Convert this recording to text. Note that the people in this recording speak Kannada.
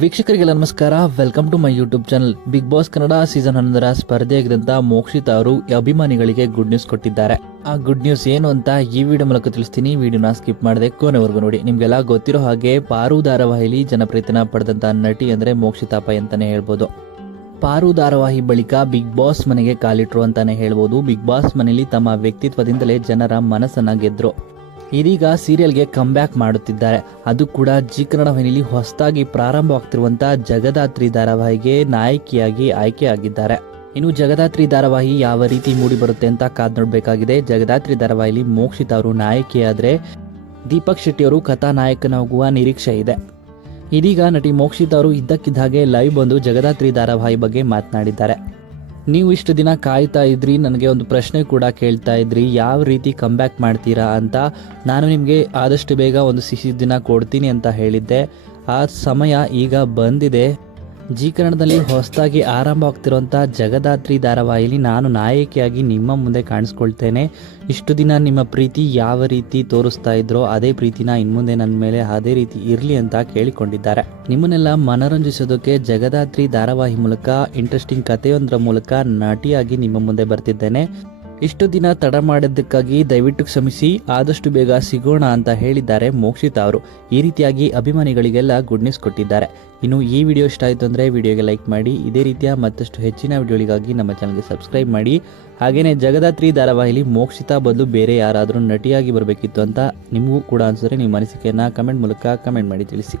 ವೀಕ್ಷಕರಿಗೆಲ್ಲ ನಮಸ್ಕಾರ. Welcome to my YouTube channel Bigg Boss Kannada season ಹನ್ನೊಂದರ ಸ್ಪರ್ಧೆಯಾಗಿದ್ದಂತ ಮೋಕ್ಷಿತ ಅವರು ಅಭಿಮಾನಿಗಳಿಗೆ ಗುಡ್ ನ್ಯೂಸ್ ಕೊಟ್ಟಿದ್ದಾರೆ. ಆ ಗುಡ್ ನ್ಯೂಸ್ ಏನು ಅಂತ ಈ ವಿಡಿಯೋ ಮೂಲಕ ತಿಳಿಸ್ತೀನಿ. ವಿಡಿಯೋನ ಸ್ಕಿಪ್ ಮಾಡದೆ ಕೊನೆವರೆಗೂ ನೋಡಿ. ನಿಮ್ಗೆಲ್ಲ ಗೊತ್ತಿರೋ ಹಾಗೆ ಪಾರು ಧಾರಾವಾಹಿಲಿ ಜನಪ್ರಿಯತನ ಪಡೆದಂತ ನಟಿ ಅಂದ್ರೆ ಮೋಕ್ಷಿತಾಪ ಅಂತಾನೆ ಹೇಳ್ಬೋದು. ಪಾರು ಧಾರಾವಾಹಿ ಬಳಿಕ ಬಿಗ್ ಬಾಸ್ ಮನೆಗೆ ಕಾಲಿಟ್ರು ಅಂತಾನೆ ಹೇಳ್ಬೋದು. ಬಿಗ್ ಬಾಸ್ ಮನೆಯಲ್ಲಿ ತಮ್ಮ ವ್ಯಕ್ತಿತ್ವದಿಂದಲೇ ಜನರ ಮನಸ್ಸನ್ನ ಗೆದ್ರು. ಇದೀಗ ಸೀರಿಯಲ್ಗೆ ಕಮ್ ಬ್ಯಾಕ್ ಮಾಡುತ್ತಿದ್ದಾರೆ. ಅದು ಕೂಡ ಜಿ ಕನ್ನಡ ವಾಹಿನಿಯಲ್ಲಿ ಹೊಸದಾಗಿ ಪ್ರಾರಂಭವಾಗ್ತಿರುವಂಥ ಜಗದಾತ್ರಿ ಧಾರಾವಾಹಿಗೆ ನಾಯಕಿಯಾಗಿ ಆಯ್ಕೆಯಾಗಿದ್ದಾರೆ ಇನ್ನು ಜಗದಾತ್ರಿ ಧಾರಾವಾಹಿ ಯಾವ ರೀತಿ ಮೂಡಿ ಬರುತ್ತೆ ಅಂತ ಕಾದ್ ನೋಡಬೇಕಾಗಿದೆ. ಜಗದಾತ್ರಿ ಧಾರಾವಾಹಿಲಿ ಮೋಕ್ಷಿತ್ ಅವರು ನಾಯಕಿಯಾದ್ರೆ ದೀಪಕ್ ಶೆಟ್ಟಿ ಅವರು ಕಥಾನಾಯಕನಾಗುವ ನಿರೀಕ್ಷೆ ಇದೆ. ಇದೀಗ ನಟಿ ಮೋಕ್ಷಿತ್ ಅವರು ಇದ್ದಕ್ಕಿದ್ದ ಹಾಗೆ ಲೈವ್ ಬಂದು ಜಗದಾತ್ರಿ ಧಾರಾವಾಹಿ ಬಗ್ಗೆ ಮಾತನಾಡಿದ್ದಾರೆ. ನೀವು ಇಷ್ಟು ದಿನ ಕಾಯ್ತಾ ಇದ್ರಿ, ನನಗೆ ಒಂದು ಪ್ರಶ್ನೆ ಕೂಡ ಕೇಳ್ತಾ ಇದ್ರಿ, ಯಾವ ರೀತಿ ಕಮ್ಬ್ಯಾಕ್ ಮಾಡ್ತೀರಾ ಅಂತ. ನಾನು ನಿಮಗೆ ಆದಷ್ಟು ಬೇಗ ಒಂದು ಸಿಹಿ ದಿನ ಕೊಡ್ತೀನಿ ಅಂತ ಹೇಳಿದ್ದೆ. ಆ ಸಮಯ ಈಗ ಬಂದಿದೆ. ಜಿ ಕನ್ನಡದಲ್ಲಿ ಹೊಸದಾಗಿ ಆರಂಭ ಆಗ್ತಿರುವಂಥ ಜಗದಾತ್ರಿ ಧಾರಾವಾಹಿಲಿ ನಾನು ನಾಯಕಿಯಾಗಿ ನಿಮ್ಮ ಮುಂದೆ ಕಾಣಿಸ್ಕೊಳ್ತೇನೆ. ಇಷ್ಟು ದಿನ ನಿಮ್ಮ ಪ್ರೀತಿ ಯಾವ ರೀತಿ ತೋರಿಸ್ತಾ ಇದ್ರೋ ಅದೇ ಪ್ರೀತಿನ ಇನ್ಮುಂದೆ ನನ್ನ ಮೇಲೆ ಅದೇ ರೀತಿ ಇರಲಿ ಅಂತ ಕೇಳಿಕೊಂಡಿದ್ದಾರೆ. ನಿಮ್ಮನ್ನೆಲ್ಲ ಮನರಂಜಿಸೋದಕ್ಕೆ ಜಗದಾತ್ರಿ ಧಾರಾವಾಹಿ ಮೂಲಕ ಇಂಟ್ರೆಸ್ಟಿಂಗ್ ಕಥೆಯೊಂದರ ಮೂಲಕ ನಟಿಯಾಗಿ ನಿಮ್ಮ ಮುಂದೆ ಬರ್ತಿದ್ದೇನೆ. ಇಷ್ಟು ದಿನ ತಡ ಮಾಡಿದ್ದಕ್ಕಾಗಿ ದಯವಿಟ್ಟು ಕ್ಷಮಿಸಿ, ಆದಷ್ಟು ಬೇಗ ಸಿಗೋಣ ಅಂತ ಹೇಳಿದ್ದಾರೆ ಮೋಕ್ಷಿತಾ ಅವರು. ಈ ರೀತಿಯಾಗಿ ಅಭಿಮಾನಿಗಳಿಗೆಲ್ಲ ಗುಡ್ ನ್ಯೂಸ್ ಕೊಟ್ಟಿದ್ದಾರೆ. ಇನ್ನು ಈ ವಿಡಿಯೋ ಇಷ್ಟ ಆಯಿತು ಅಂದರೆ ವಿಡಿಯೋಗೆ ಲೈಕ್ ಮಾಡಿ, ಇದೇ ರೀತಿಯ ಮತ್ತಷ್ಟು ಹೆಚ್ಚಿನ ವಿಡಿಯೋಗಳಿಗಾಗಿ ನಮ್ಮ ಚಾನಲ್ಗೆ ಸಬ್ಸ್ಕ್ರೈಬ್ ಮಾಡಿ. ಹಾಗೆಯೇ ಜಗದಾತ್ರಿ ಧಾರಾವಾಹಿಲಿ ಮೋಕ್ಷಿತಾ ಬದಲು ಬೇರೆ ಯಾರಾದರೂ ನಟಿಯಾಗಿ ಬರಬೇಕಿತ್ತು ಅಂತ ನಿಮಗೂ ಕೂಡ ಅನಿಸಿದ್ರೆ ನಿಮ್ಮ ಅನಿಸಿಕೆಯನ್ನು ಕಮೆಂಟ್ ಮೂಲಕ ಕಮೆಂಟ್ ಮಾಡಿ ತಿಳಿಸಿ.